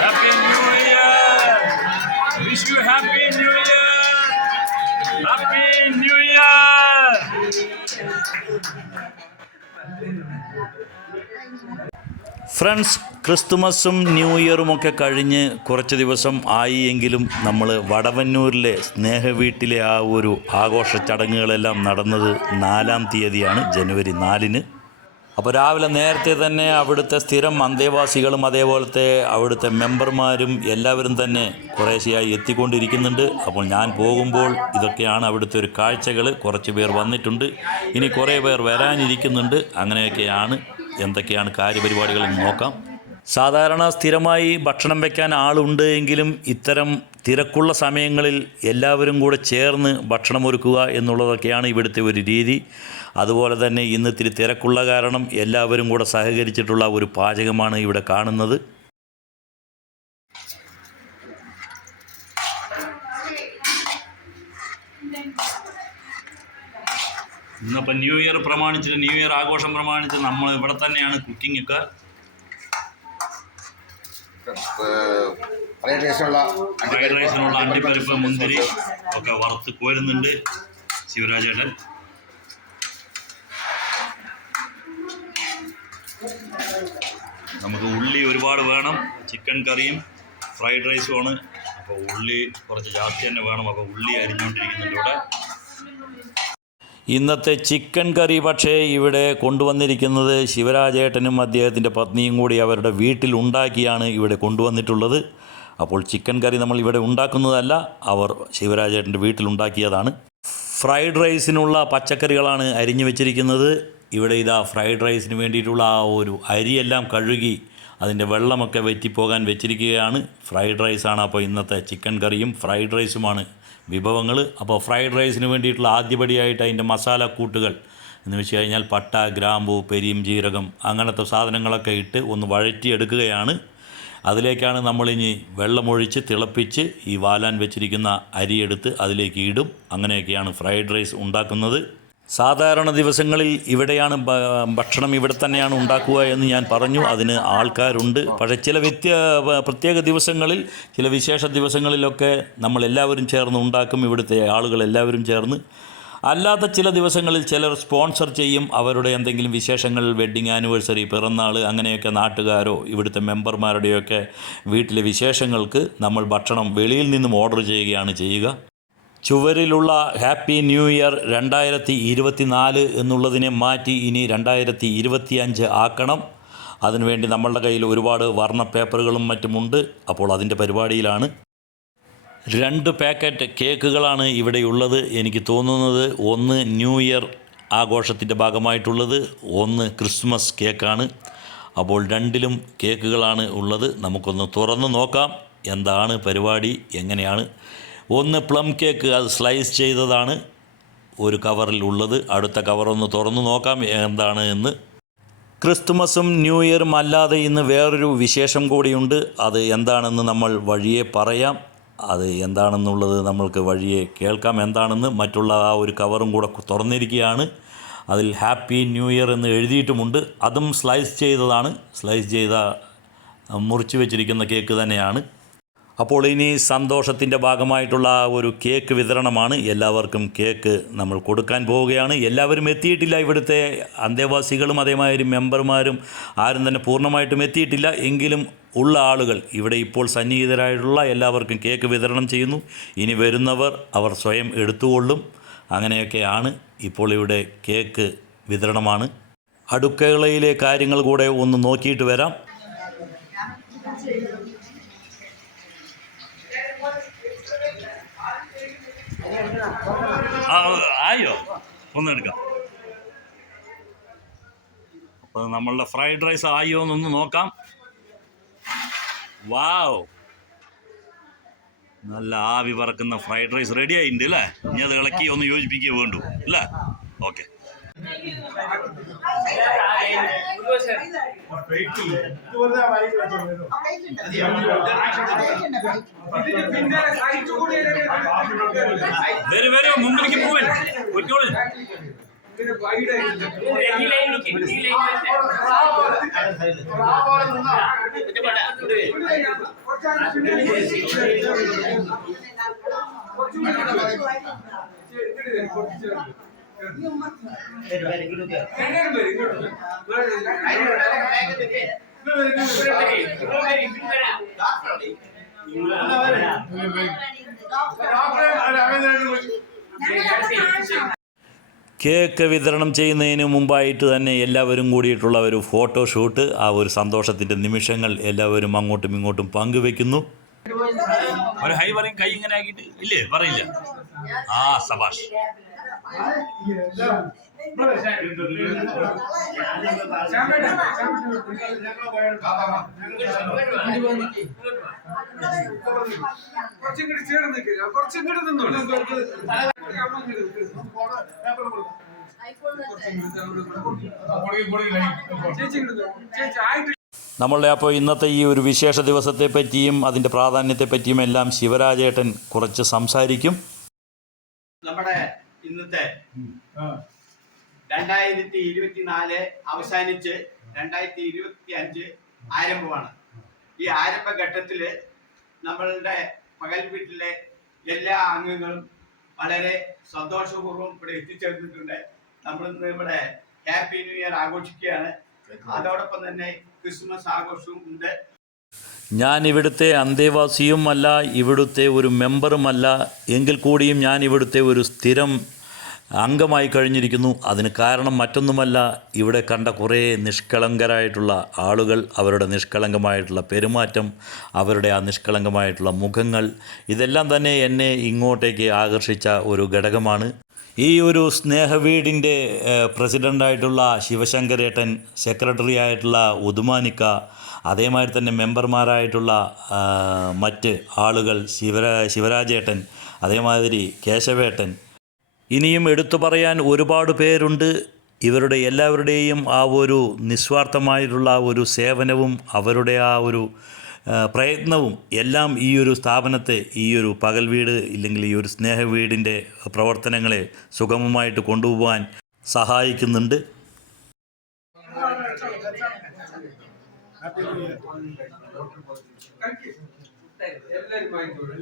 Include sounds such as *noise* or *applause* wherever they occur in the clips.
Happy New Year! Wish you Happy New Year! Happy New Year! Friends ക്രിസ്തുമസും new ഇയറും ഒക്കെ കഴിഞ്ഞ് കുറച്ച് ദിവസം ആയി എങ്കിലും നമ്മൾ വടവന്നൂരിലെ സ്നേഹവീട്ടിലെ ആ ഒരു ആഘോഷ ചടങ്ങുകളെല്ലാം നടന്നത് നാലാം തീയതിയാണ് ജനുവരി നാലിന് അപ്പോൾ രാവിലെ നേരത്തെ തന്നെ അവിടുത്തെ സ്ഥിരം അന്തേവാസികളും അതേപോലത്തെ അവിടുത്തെ മെമ്പർമാരും എല്ലാവരും തന്നെ കുറേശ്ശെയായി എത്തിക്കൊണ്ടിരിക്കുന്നുണ്ട്. അപ്പോൾ ഞാൻ പോകുമ്പോൾ ഇതൊക്കെയാണ് അവിടുത്തെ ഒരു കാഴ്ചകൾ. കുറച്ച് പേർ വന്നിട്ടുണ്ട്. ഇനി കുറേ പേർ വരാനിരിക്കുന്നുണ്ട്. അങ്ങനെയൊക്കെയാണ് എന്തൊക്കെയാണ് കാര്യപരിപാടികൾ നോക്കാം. സാധാരണ സ്ഥിരമായി ഭക്ഷണം വയ്ക്കാൻ ആളുണ്ട് എങ്കിലും ഇത്തരം തിരക്കുള്ള സമയങ്ങളിൽ എല്ലാവരും കൂടെ ചേർന്ന് ഭക്ഷണം ഒരുക്കുക എന്നുള്ളതൊക്കെയാണ് ഇവിടുത്തെ ഒരു രീതി. അതുപോലെ തന്നെ ഇന്ന് ഇത്തിരി തിരക്കുള്ള കാരണം എല്ലാവരും കൂടെ സഹകരിച്ചിട്ടുള്ള ഒരു പാചകമാണ് ഇവിടെ കാണുന്നത്. ഇന്നിപ്പോൾ ന്യൂ ഇയർ പ്രമാണിച്ചിട്ട് ന്യൂ ഇയർ ആഘോഷം പ്രമാണിച്ച് നമ്മൾ ഇവിടെ തന്നെയാണ് കുക്കിംഗ് ഒക്കെ. ഫ്രൈഡ് റൈസിനുള്ള അണ്ടിപ്പരിപ്പ് മുന്തിരി ഒക്കെ വറുത്ത് കോരുന്നുണ്ട് ശിവരാജേട്ടൻ. നമുക്ക് ഉള്ളി ഒരുപാട് വേണം. ചിക്കൻ കറിയും ഫ്രൈഡ് റൈസുമാണ് അപ്പോൾ ഉള്ളി കുറച്ച് ജാസ്തി തന്നെ വേണം. അപ്പോൾ ഉള്ളി അരിഞ്ഞുകൊണ്ടിരിക്കുന്നുണ്ട് ഇവിടെ. ഇന്നത്തെ ചിക്കൻ കറി പക്ഷേ ഇവിടെ കൊണ്ടുവന്നിരിക്കുന്നത് ശിവരാജേട്ടനും അദ്ദേഹത്തിന്റെ പത്നിയും കൂടി അവരുടെ വീട്ടിൽ ഉണ്ടാക്കിയാണ് ഇവിടെ കൊണ്ടുവന്നിട്ടുള്ളത്. അപ്പോൾ ചിക്കൻ കറി നമ്മൾ ഇവിടെ ഉണ്ടാക്കുന്നതല്ല അവർ ശിവരാജേട്ടന്റെ വീട്ടിലുണ്ടാക്കിയതാണ് ഫ്രൈഡ് റൈസിനുള്ള പച്ചക്കറികളാണ് അരിഞ്ഞു വെച്ചിരിക്കുന്നത്. ഇവിടെ ഇതാ ഫ്രൈഡ് റൈസിന് വേണ്ടിയിട്ടുള്ള ആ ഒരു അരിയെല്ലാം കഴുകി അതിന്റെ വെള്ളമൊക്കെ വറ്റിപ്പോകാൻ വെച്ചിരിക്കുകയാണ്. ഫ്രൈഡ് റൈസാണ് അപ്പോൾ ഇന്നത്തെ ചിക്കൻ കറിയും. ഫ്രൈഡ് റൈസുമാണ് വിഭവങ്ങൾ. അപ്പോൾ ഫ്രൈഡ് റൈസിന് വേണ്ടിയിട്ടുള്ള ആദ്യപടിയായിട്ട് അതിന്റെ മസാല കൂട്ടുകൾ എന്ന് വെച്ച് കഴിഞ്ഞാൽ പട്ട ഗ്രാമ്പു പെരിയും ജീരകം അങ്ങനത്തെ സാധനങ്ങളൊക്കെ ഇട്ട് ഒന്ന് വഴറ്റിയെടുക്കുകയാണ്. അതിലേക്കാണ് നമ്മളിനി വെള്ളമൊഴിച്ച് തിളപ്പിച്ച് ഈ വാലാൻ വെച്ചിരിക്കുന്ന അരിയെടുത്ത് അതിലേക്ക് ഇടും. അങ്ങനെയൊക്കെയാണ് ഫ്രൈഡ് റൈസ് ഉണ്ടാക്കുന്നത്. സാധാരണ ദിവസങ്ങളിൽ ഇവിടെയാണ് ഭക്ഷണം ഇവിടെ തന്നെയാണ് ഉണ്ടാക്കുക എന്ന് ഞാൻ പറഞ്ഞു. അതിന് ആൾക്കാരുണ്ട്. പക്ഷേ ചില വ്യത്യ പ്രത്യേക ദിവസങ്ങളിൽ ചില വിശേഷ ദിവസങ്ങളിലൊക്കെ നമ്മൾ എല്ലാവരും ചേർന്ന് ഉണ്ടാക്കും. ഇവിടുത്തെ ആളുകൾ എല്ലാവരും ചേർന്ന്. അല്ലാത്ത ചില ദിവസങ്ങളിൽ ചിലർ സ്പോൺസർ ചെയ്യും. അവരുടെ എന്തെങ്കിലും വിശേഷങ്ങൾ വെഡ്ഡിങ് ആനിവേഴ്സറി പിറന്നാൾ അങ്ങനെയൊക്കെ നാട്ടുകാരോ ഇവിടുത്തെ മെമ്പർമാരുടെയൊക്കെ വീട്ടിലെ വിശേഷങ്ങൾക്ക് നമ്മൾ ഭക്ഷണം വെളിയിൽ നിന്നും ഓർഡർ ചെയ്യുകയാണ് ചെയ്യുക. ചുവരിലുള്ള ഹാപ്പി ന്യൂ ഇയർ രണ്ടായിരത്തി ഇരുപത്തി നാല് എന്നുള്ളതിനെ മാറ്റി ഇനി രണ്ടായിരത്തി ഇരുപത്തി അഞ്ച് ആക്കണം. അതിനുവേണ്ടി നമ്മളുടെ കയ്യിൽ ഒരുപാട് വർണ പേപ്പറുകളും മറ്റുമുണ്ട്. അപ്പോൾ അതിന്റെ പരിപാടിയിലാണ്. രണ്ട് പാക്കറ്റ് കേക്കുകളാണ് ഇവിടെയുള്ളത്. എനിക്ക് തോന്നുന്നത് ഒന്ന് ന്യൂ ഇയർ ആഘോഷത്തിന്റെ ഭാഗമായിട്ടുള്ളത് ഒന്ന് ക്രിസ്മസ് കേക്കാണ്. അപ്പോൾ രണ്ടിലും കേക്കുകളാണ് ഉള്ളത്. നമുക്കൊന്ന് തുറന്ന് നോക്കാം. എന്താണ് പരിപാടി? എങ്ങനെയാണ്? ഒന്ന് പ്ലം കേക്ക് അത് സ്ലൈസ് ചെയ്തതാണ്. ഒരു കവറിൽ ഉള്ളത്. അടുത്ത കവറൊന്ന് തുറന്നു നോക്കാം എന്താണ് എന്ന്. ക്രിസ്തുമസും ന്യൂ ഇയറും അല്ലാതെ ഇന്ന് വേറൊരു വിശേഷം കൂടിയുണ്ട്. അത് എന്താണെന്ന് നമ്മൾ വഴിയെ പറയാം. അത് എന്താണെന്നുള്ളത് നമ്മൾക്ക് വഴിയെ കേൾക്കാം. എന്താണെന്ന് മറ്റുള്ള ആ ഒരു കവറും കൂടെ തുറന്നിരിക്കുകയാണ്. അതിൽ ഹാപ്പി ന്യൂ ഇയർ എന്ന് എഴുതിയിട്ടുമുണ്ട്. അതും സ്ലൈസ് ചെയ്തതാണ്. സ്ലൈസ് ചെയ്ത മുറിച്ച് വെച്ചിരിക്കുന്ന കേക്ക് തന്നെയാണ്. അപ്പോൾ ഇനി സന്തോഷത്തിന്റെ ഭാഗമായിട്ടുള്ള ഒരു കേക്ക് വിതരണമാണ്. എല്ലാവർക്കും കേക്ക് നമ്മൾ കൊടുക്കാൻ പോവുകയാണ്. എല്ലാവരും എത്തിയിട്ടില്ല ഇവിടുത്തെ അന്തേവാസികളും അതേമാതിരി മെമ്പർമാരും ആരും തന്നെ പൂർണമായിട്ടും എത്തിയിട്ടില്ല. എങ്കിലും ഉള്ള ആളുകൾ ഇവിടെ ഇപ്പോൾ സന്നിഹിതരായിട്ടുള്ള എല്ലാവർക്കും കേക്ക് വിതരണം ചെയ്യുന്നു. ഇനി വരുന്നവർ അവർ സ്വയം എടുത്തുകൊള്ളും. അങ്ങനെയൊക്കെയാണ് ഇപ്പോൾ ഇവിടെ കേക്ക് വിതരണമാണ്. അടുക്കളയിലെ കാര്യങ്ങൾ കൂടെ ഒന്ന് നോക്കിയിട്ട് വരാം. ആയോ? ഒന്നെടുക്കാം അപ്പോൾ നമ്മളുടെ ഫ്രൈഡ് റൈസ് ആയോ എന്നൊന്ന് നോക്കാം. വാവ്. നല്ല ആവി പറക്കുന്ന ഫ്രൈഡ് റൈസ് റെഡി ആയിട്ടുണ്ട് അല്ലേ? ഇനി അത് ഇളക്കി ഒന്ന് യോജിപ്പിക്കുക വേണ്ടു അല്ലേ? ഓക്കെ. വരും വരും മുമ്പിലേക്ക് പോവൻ. പൊയ്ക്കോളൂ. ഈ ലൈൻ നോക്കി ഈ ലൈൻ കേക്ക് വിതരണം ചെയ്യുന്നതിന് മുമ്പായിട്ട് തന്നെ എല്ലാവരും കൂടിയിട്ടുള്ള ഒരു ഫോട്ടോഷൂട്ട് ആ ഒരു സന്തോഷത്തിന്റെ നിമിഷങ്ങൾ എല്ലാവരും അങ്ങോട്ടും ഇങ്ങോട്ടും പങ്കുവെക്കുന്നു. ഒരു ഹൈ പറയും കൈ ഇങ്ങനെ ആക്കിയിട്ട് ഇല്ലേ? പറയില്ല. ആ സബാഷ്. കുറച്ചും കൂടി ചേർന്ന് നിൽക്കുക കുറച്ചിങ്ങോട്ട് നിന്നോളൂ നമ്മളുടെ അപ്പോൾ ഇന്നത്തെ ഈ ഒരു വിശേഷ ദിവസത്തെ പറ്റിയും അതിന്റെ പ്രാധാന്യത്തെ പറ്റിയും എല്ലാം ശിവരാജേട്ടൻ കുറച്ച് സംസാരിക്കും. നമ്മുടെ ഇന്നത്തെ. രണ്ടായിരത്തി ഇരുപത്തിനാല് അവസാനിച്ച് രണ്ടായിരത്തി ഇരുപത്തി അഞ്ച് ആരംഭമാണ്. ഈ ആരംഭഘട്ടത്തിൽ നമ്മളുടെ പകൽ വീട്ടിലെ എല്ലാ അംഗങ്ങളും വളരെ സന്തോഷപൂർവം ഇവിടെ എത്തിച്ചേർന്നിട്ടുണ്ട്. നമ്മൾ ഇന്ന് ഇവിടെ ഹാപ്പി ന്യൂ ഇയർ ആഘോഷിക്കുകയാണ്. അതോടൊപ്പം തന്നെ ക്രിസ്മസ് ആഘോഷവും ഉണ്ട്. ഞാൻ ഇവിടുത്തെ അന്തേവാസിയും അല്ല ഇവിടുത്തെ ഒരു മെമ്പറുമല്ല എങ്കിൽ കൂടിയും ഞാൻ ഇവിടുത്തെ ഒരു സ്ഥിരം അംഗമായി കഴിഞ്ഞിരിക്കുന്നു. അതിന് കാരണം മറ്റൊന്നുമല്ല ഇവിടെ കണ്ട കുറേ നിഷ്കളങ്കരായിട്ടുള്ള ആളുകൾ അവരുടെ നിഷ്കളങ്കമായിട്ടുള്ള പെരുമാറ്റം അവരുടെ ആ നിഷ്കളങ്കമായിട്ടുള്ള മുഖങ്ങൾ ഇതെല്ലാം തന്നെ എന്നെ ഇങ്ങോട്ടേക്ക് ആകർഷിച്ച ഒരു ഘടകമാണ്. ഈ ഒരു സ്നേഹവീടിന്റെ പ്രസിഡന്റായിട്ടുള്ള ശിവശങ്കരേട്ടൻ സെക്രട്ടറി ആയിട്ടുള്ള ഉദുമാനിക്ക അതേമാതിരി തന്നെ മെമ്പർമാരായിട്ടുള്ള മറ്റ് ആളുകൾ ശിവരാ ശിവരാജേട്ടൻ അതേമാതിരി കേശവേട്ടൻ. ഇനിയും എടുത്തു പറയാൻ ഒരുപാട് പേരുണ്ട്. ഇവരുടെ എല്ലാവരുടെയും ആ ഒരു നിസ്വാർത്ഥമായിട്ടുള്ള ഒരു സേവനവും അവരുടെ ആ ഒരു പ്രയത്നവും എല്ലാം ഈ ഒരു സ്ഥാപനത്തെ ഈ ഒരു പകൽ വീട് ഇല്ലെങ്കിൽ ഈ ഒരു സ്നേഹ വീടിന്റെ പ്രവർത്തനങ്ങളെ സുഗമമായിട്ട് കൊണ്ടുപോകാൻ സഹായിക്കുന്നുണ്ട്. എല്ലാവരും വാങ്ങിച്ചോളൂ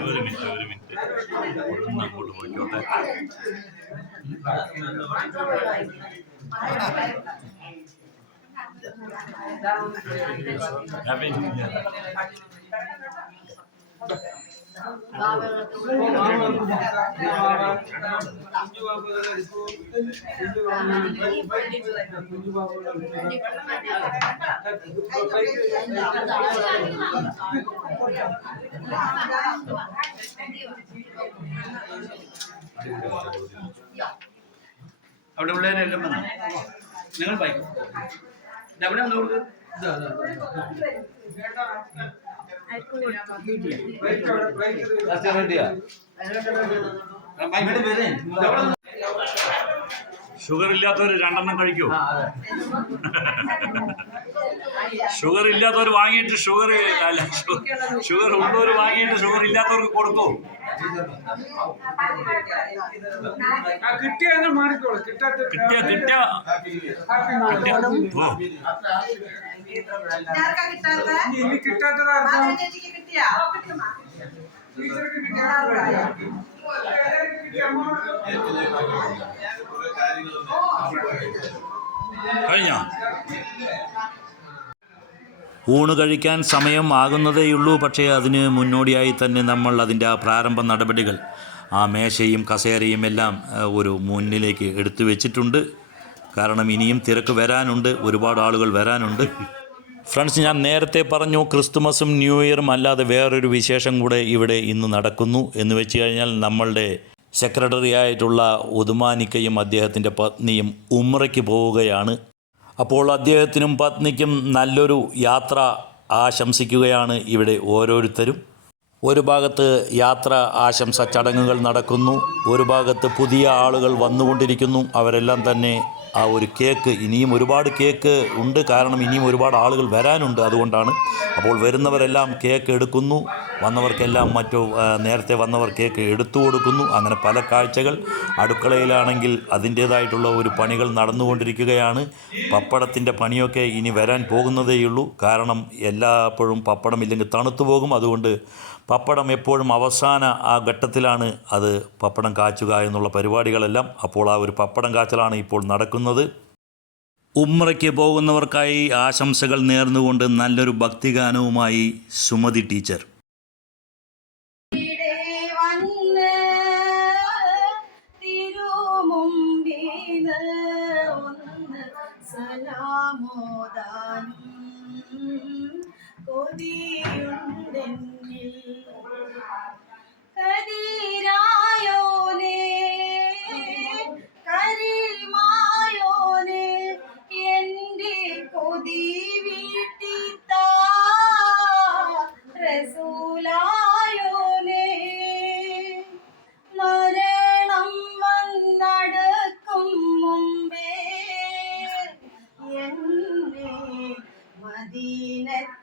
ഒരു മിനിറ്റ് ഒരു മിനിറ്റ് ഒരു മിനിറ്റ് ഒന്ന് അങ്ങോട്ട് പോയിക്കോട്ടെ Happy New Year. അവിടെ ഉള്ളവരെല്ലാം വന്നു? നിങ്ങൾ ബൈക്ക് എവിടെ വന്നു കൊടുക്കുക ഷുഗർ ഇല്ലാത്തവർ രണ്ടെണ്ണം കഴിക്കൂ. *laughs* ഷുഗർ ഇല്ലാത്തവർ വാങ്ങിയിട്ട് ഷുഗർ അല്ല ഷുഗർ ഉള്ളവർ വാങ്ങിയിട്ട് ഷുഗർ ഇല്ലാത്തവർക്ക് കൊടുക്കൂ ആ കിട്ടിയ ഓ. ആർക്കാ ഊണ് കഴിക്കാൻ സമയം ആകുന്നതേയുള്ളൂ. പക്ഷേ അതിന് മുന്നോടിയായി തന്നെ നമ്മൾ അതിന്റെ ആ പ്രാരംഭ നടപടികൾ ആ മേശയും കസേരയും എല്ലാം ഒരു മുന്നിലേക്ക് എടുത്തു വെച്ചിട്ടുണ്ട്. കാരണം ഇനിയും തിരക്ക് വരാനുണ്ട്. ഒരുപാട് ആളുകൾ വരാനുണ്ട്. ഫ്രണ്ട്സ് ഞാൻ നേരത്തെ പറഞ്ഞു ക്രിസ്തുമസും ന്യൂ ഇയറും അല്ലാതെ വേറൊരു വിശേഷം കൂടെ ഇവിടെ ഇന്ന് നടക്കുന്നു. എന്ന് വെച്ച് കഴിഞ്ഞാൽ നമ്മളുടെ സെക്രട്ടറി ആയിട്ടുള്ള ഉദുമാനിക്കയും അദ്ദേഹത്തിന്റെ പത്നിയും ഉമ്രയ്ക്ക് പോവുകയാണ്. അപ്പോൾ അദ്ദേഹത്തിനും പത്നിക്കും നല്ലൊരു യാത്ര ആശംസിക്കുകയാണ് ഇവിടെ ഓരോരുത്തരും. ഒരു ഭാഗത്ത് യാത്ര ആശംസ ചടങ്ങുകൾ നടക്കുന്നു ഒരു ഭാഗത്ത് പുതിയ ആളുകൾ വന്നുകൊണ്ടിരിക്കുന്നു. അവരെല്ലാം തന്നെ ആ ഒരു കേക്ക് ഇനിയും ഒരുപാട് കേക്ക് ഉണ്ട്. കാരണം ഇനിയും ഒരുപാട് ആളുകൾ വരാനുണ്ട് അതുകൊണ്ടാണ്. അപ്പോൾ വരുന്നവരെല്ലാം കേക്ക് എടുക്കുന്നു. വന്നവർക്കെല്ലാം മറ്റു നേരത്തെ വന്നവർ കേക്ക് എടുത്തു കൊടുക്കുന്നു. അങ്ങനെ പല കാഴ്ചകൾ. അടുക്കളയിലാണെങ്കിൽ അതിന്റേതായിട്ടുള്ള ഒരു പണികൾ നടന്നുകൊണ്ടിരിക്കുകയാണ്. പപ്പടത്തിന്റെ പണിയൊക്കെ ഇനി വരാൻ പോകുന്നതേയുള്ളൂ. കാരണം എല്ലാപ്പോഴും പപ്പടം ഇല്ലെങ്കിൽ തണുത്തു പോകും. അതുകൊണ്ട് പപ്പടം എപ്പോഴും അവസാന ആ ഘട്ടത്തിലാണ് അത് പപ്പടം കാച്ചുക എന്നുള്ള പരിപാടികളെല്ലാം അപ്പോൾ ആ ഒരു പപ്പടം കാച്ചലാണ് ഇപ്പോൾ നടക്കുന്നത്. ഉമ്രയ്ക്ക് പോകുന്നവർക്കായി ആശംസകൾ നേർന്നുകൊണ്ട് നല്ലൊരു ഭക്തിഗാനവുമായി സുമതി ടീച്ചർ. സലാമോദാനും. കൊതിയുണ്ടെന്നിൽ millet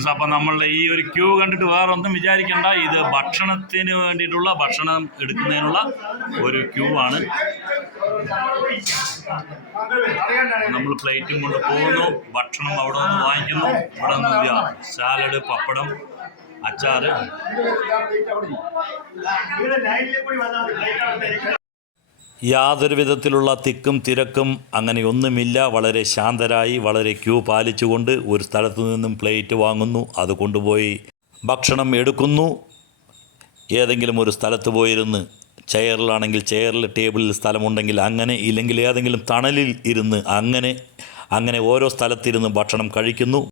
ഫ്രണ്ട്സ് അപ്പം നമ്മളുടെ ഈ ഒരു ക്യൂ കണ്ടിട്ട് വേറെ ഒന്നും വിചാരിക്കേണ്ട. ഇത് ഭക്ഷണത്തിന് വേണ്ടിയിട്ടുള്ള ഭക്ഷണം എടുക്കുന്നതിനുള്ള ഒരു ക്യൂ ആണ്. നമ്മൾ പ്ലേറ്റും കൊണ്ട് പോകുന്നു. ഭക്ഷണം അവിടെ നിന്ന് വാങ്ങിക്കുന്നു. ഇവിടെ നിന്ന് സാലഡ് പപ്പടം അച്ചാറ്. യാതൊരു വിധത്തിലുള്ള തിക്കും തിരക്കും അങ്ങനെയൊന്നുമില്ല വളരെ ശാന്തരായി വളരെ ക്യൂ പാലിച്ചുകൊണ്ട് ഒരു സ്ഥലത്തു നിന്നും പ്ലേറ്റ് വാങ്ങുന്നു. അത് കൊണ്ടുപോയി ഭക്ഷണം എടുക്കുന്നു. ഏതെങ്കിലും ഒരു സ്ഥലത്ത് പോയിരുന്ന് ചെയറിലാണെങ്കിൽ ചെയറിൽ ടേബിളിൽ സ്ഥലമുണ്ടെങ്കിൽ അങ്ങനെ ഇല്ലെങ്കിൽ ഏതെങ്കിലും തണലിൽ ഇരുന്ന് അങ്ങനെ അങ്ങനെ ഓരോ സ്ഥലത്തിരുന്ന് ഭക്ഷണം കഴിക്കുന്നു.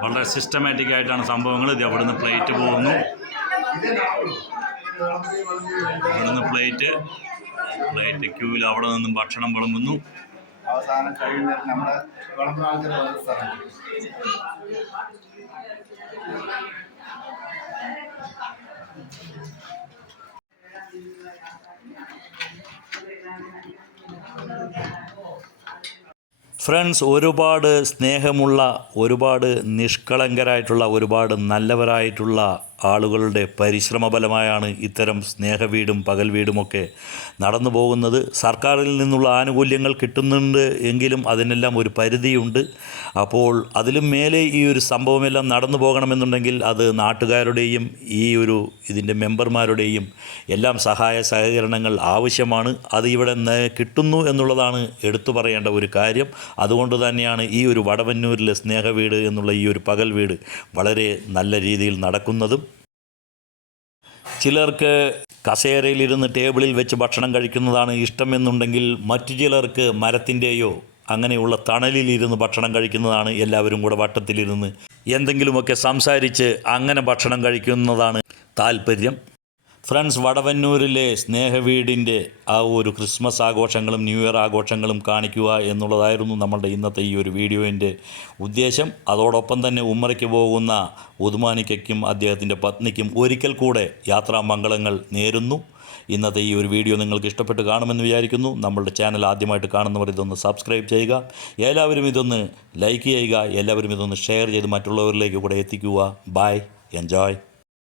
വളരെ സിസ്റ്റമാറ്റിക് ആയിട്ടാണ് സംഭവങ്ങൾ. ഇത് അവിടുന്ന് പ്ലേറ്റ് പോകുന്നു. അവിടുന്ന് പ്ലേറ്റ് പ്ലേറ്റ് ക്യൂവിൽ അവിടെ നിന്നും ഭക്ഷണം വിളമ്പുന്നു. അവസാനം കഴിയുന്നേരം നമ്മുടെ ഫ്രണ്ട്സ് ഒരുപാട് സ്നേഹമുള്ള ഒരുപാട് നിഷ്കളങ്കരായിട്ടുള്ള ഒരുപാട് നല്ലവരായിട്ടുള്ള ആളുകളുടെ പരിശ്രമബലമായാണ് ഇത്തരം സ്നേഹവീടും പകൽ വീടുമൊക്കെ നടന്നു പോകുന്നത്. സർക്കാരിൽ നിന്നുള്ള ആനുകൂല്യങ്ങൾ കിട്ടുന്നുണ്ട് എങ്കിലും അതിനെല്ലാം ഒരു പരിധിയുണ്ട്. അപ്പോൾ അതിലും മേലെ ഈ ഒരു സംഭവമെല്ലാം നടന്നു പോകണമെന്നുണ്ടെങ്കിൽ അത് നാട്ടുകാരുടെയും ഈ ഒരു ഇതിന്റെ മെമ്പർമാരുടെയും എല്ലാം സഹായ സഹകരണങ്ങൾ ആവശ്യമാണ്. അത് ഇവിടെ കിട്ടുന്നു എന്നുള്ളതാണ് എടുത്തു പറയേണ്ട ഒരു കാര്യം. അതുകൊണ്ട് തന്നെയാണ് ഈ ഒരു വടവന്നൂരിലെ സ്നേഹവീട് എന്നുള്ള ഈ ഒരു പകൽ വീട് വളരെ നല്ല രീതിയിൽ നടക്കുന്നതും. ചിലർക്ക് കസേരയിലിരുന്ന് ടേബിളിൽ വെച്ച് ഭക്ഷണം കഴിക്കുന്നതാണ് ഇഷ്ടമെന്നുണ്ടെങ്കിൽ മറ്റു ചിലർക്ക് മരത്തിന്റെയോ അങ്ങനെയുള്ള തണലിലിരുന്ന് ഭക്ഷണം കഴിക്കുന്നതാണ് എല്ലാവരും കൂടെ വട്ടത്തിലിരുന്ന് എന്തെങ്കിലുമൊക്കെ സംസാരിച്ച് അങ്ങനെ ഭക്ഷണം കഴിക്കുന്നതാണ് താല്പര്യം ഫ്രണ്ട്സ് വടവന്നൂരിലെ സ്നേഹവീടിന്റെ ആ ഒരു ക്രിസ്മസ് ആഘോഷങ്ങളും ന്യൂ ഇയർ ആഘോഷങ്ങളും കാണിക്കുക എന്നുള്ളതായിരുന്നു നമ്മളുടെ ഇന്നത്തെ ഈ ഒരു വീഡിയോന്റെ ഉദ്ദേശം. അതോടൊപ്പം തന്നെ ഉമ്മറയ്ക്ക് പോകുന്ന ഉദുമാനിക്കും അദ്ദേഹത്തിന്റെ പത്നിക്കും ഒരിക്കൽ കൂടെ യാത്രാമംഗളങ്ങൾ നേരുന്നു. ഇന്നത്തെ ഈ ഒരു വീഡിയോ നിങ്ങൾക്ക് ഇഷ്ടപ്പെട്ട് കാണുമെന്ന് വിചാരിക്കുന്നു. നമ്മളുടെ ചാനൽ ആദ്യമായിട്ട് കാണുന്നവർ ഇതൊന്ന് സബ്സ്ക്രൈബ് ചെയ്യുക. എല്ലാവരും ഇതൊന്ന് ലൈക്ക് ചെയ്യുക. എല്ലാവരും ഇതൊന്ന് ഷെയർ ചെയ്ത് മറ്റുള്ളവരിലേക്ക് കൂടെ എത്തിക്കുക. Bye enjoy.